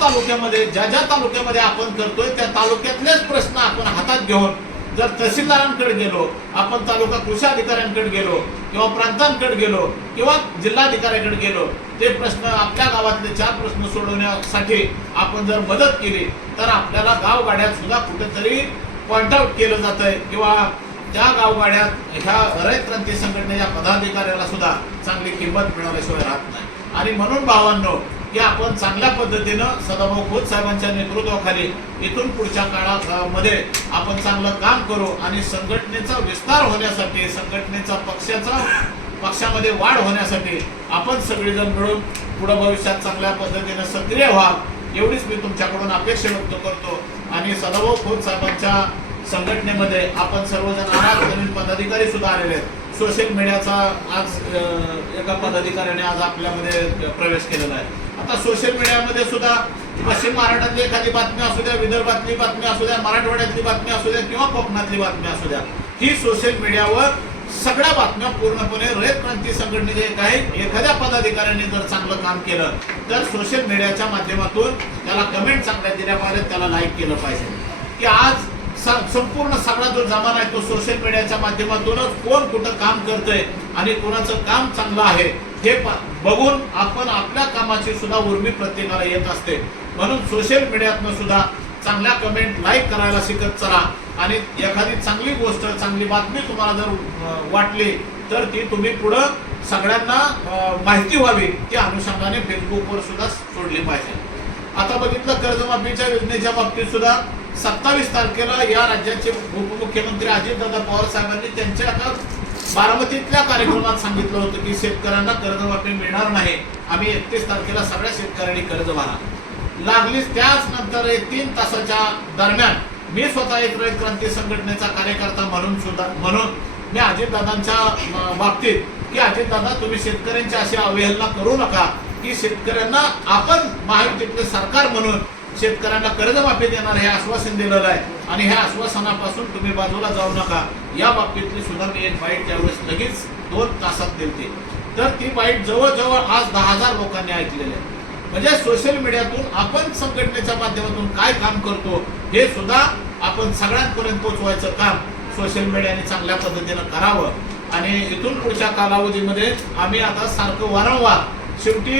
तालुक्यामध्ये ज्या ज्या तालुक्यामध्ये आपण करतोय त्या तालुक्यातलेच प्रश्न आपण हातात घेऊन जर तहसीलदारांकडे गेलो आपण तालुका कृषी अधिकाऱ्यांकडे गेलो किंवा प्रांतांकडे गेलो किंवा जिल्हाधिकाऱ्याकडे गेलो ते प्रश्न आपल्या गावातले चार प्रश्न सोडवण्यासाठी आपण जर मदत केली तर आपल्याला गावगाड्यात सुद्धा कुठेतरी पॉइंट आउट केलं जात आहे किंवा त्या गावगाड्यात ह्या रयत क्रांती संघटनेच्या पदाधिकाऱ्याला सुद्धा चांगली किंमत मिळवल्याशिवाय राहत नाही. आणि म्हणून भावांनो की आपण चांगल्या पद्धतीनं सदाभाऊ खोत साहेबांच्या नेतृत्वाखाली इथून पुढच्या काळामध्ये आपण चांगलं काम करू आणि संघटनेचा विस्तार होण्यासाठी संघटनेचा पक्षाचा पक्षामध्ये वाढ होण्यासाठी आपण सगळेजण मिळून पुढं भविष्यात चांगल्या पद्धतीनं सक्रिय व्हा एवढीच मी तुमच्याकडून अपेक्षा व्यक्त करतो. आणि सदाभाऊ खोत साहेबांच्या संघटनेमध्ये आपण सर्वजण आहात नवीन पदाधिकारी सुद्धा आलेले आहेत. सोशल मीडियाचा आज एका पदाधिकाऱ्याने आज आपल्यामध्ये प्रवेश केलेला आहे. आता सोशल मीडियामध्ये सुद्धा पश्चिम महाराष्ट्रातली एखादी बातमी असू द्या विदर्भातली बातमी असू द्या मराठवाड्यातली बातमी असू द्या किंवा कोकणातली बातमी असू द्या ही सोशल मीडियावर सगळ्या बातम्या पूर्णपणे रयत क्रांती संघटनेचे काही एखाद्या पदाधिकाऱ्याने जर चांगलं काम केलं तर सोशल मीडियाच्या माध्यमातून त्याला कमेंट चांगल्या दिल्या पाहिजे त्याला लाईक केलं पाहिजे. की आज संपूर्ण सगळा जो जमाना आहे तो सोशल मीडियाच्या माध्यमातूनच कोण कुठं काम करतंय आणि कोणाचं काम चांगलं आहे हे बघून आपण आपल्या कामाची सुद्धा उर्मी प्रत्येकाला येत असते. म्हणून सोशल मीडियातनं सुद्धा चांगल्या कमेंट लाईक करायला शिकत चला. आणि एखादी चांगली गोष्ट चांगली बातमी तुम्हाला जर वाटली तर ती तुम्ही पुढं सगळ्यांना माहिती व्हावी त्या अनुषंगाने फेसबुकवर सुद्धा सोडली पाहिजे. आता बघितलं कर्जमाफीच्या योजनेच्या बाबतीत सुद्धा सत्तावीस तारखेला या राज्याचे उपमुख्यमंत्री अजितदादा पवार साहेबांनी त्यांच्या आता बारामतीतल्या कार्यक्रमात सांगितलं होतं की शेतकऱ्यांना कर्जवाटणी मिळणार नाही. आम्ही एकतीस तारखेला सगळ्या शेतकऱ्यांनी कर्ज भरा. लागलीच त्याच नंतर तीन तासाच्या दरम्यान मी स्वतः एक रयत क्रांती संघटनेचा कार्यकर्ता म्हणून सुद्धा म्हणून मी अजितदादांच्या बाबतीत की अजितदादा तुम्ही शेतकऱ्यांची अशी अवहेलना करू नका. की शेतकऱ्यांना आपण महायुतीतले सरकार म्हणून शेतकऱ्यांना कर्जमाफी देणार हे आश्वासन दिलेलं आहे. आणि ह्या आश्वासनापासून तुम्ही बाजूला जाऊ नका. या बाबतीतली सुद्धा मी एक बाईट त्यावेळेस लगेच दोन तासात दिलते तर ती बाईट जवळजवळ आज दहा हजार लोकांनी ऐकलेली आहे. म्हणजे सोशल मीडियातून आपण संघटनेच्या माध्यमातून काय काम करतो हे सुद्धा आपण सगळ्यांपर्यंत पोहोचवायचं काम सोशल मीडियाने चांगल्या पद्धतीनं करावं. आणि इथून पुढच्या कालावधीमध्ये आम्ही आता सारखं वारंवार शेवटी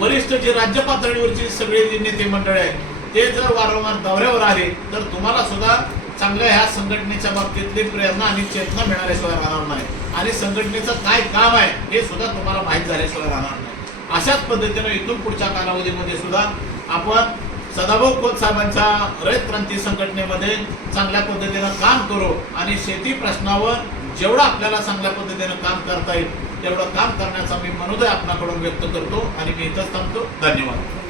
वरिष्ठ जे राज्य पातळीवरचे सगळे जे नेते मंडळ आहे ते जर वारंवार दौऱ्यावर आले तर तुम्हाला सुद्धा चांगल्या ह्या संघटनेच्या बाबतीतली प्रेरणा आणि चेतना मिळाल्याशिवाय राहणार नाही. आणि संघटनेचं काय काम आहे हे सुद्धा तुम्हाला माहीत झाल्याशिवाय राहणार नाही. अशाच पद्धतीनं इथून पुढच्या कालावधीमध्ये सुद्धा आपण सदाभाऊ खोत साहेबांच्या रयत क्रांती संघटनेमध्ये चांगल्या पद्धतीनं काम करू आणि शेती प्रश्नावर जेवढं आपल्याला चांगल्या पद्धतीनं काम करता येईल तेवढं काम करण्याचा मी मनोदय आपणाकडून व्यक्त करतो आणि मी इथंच थांबतो. धन्यवाद.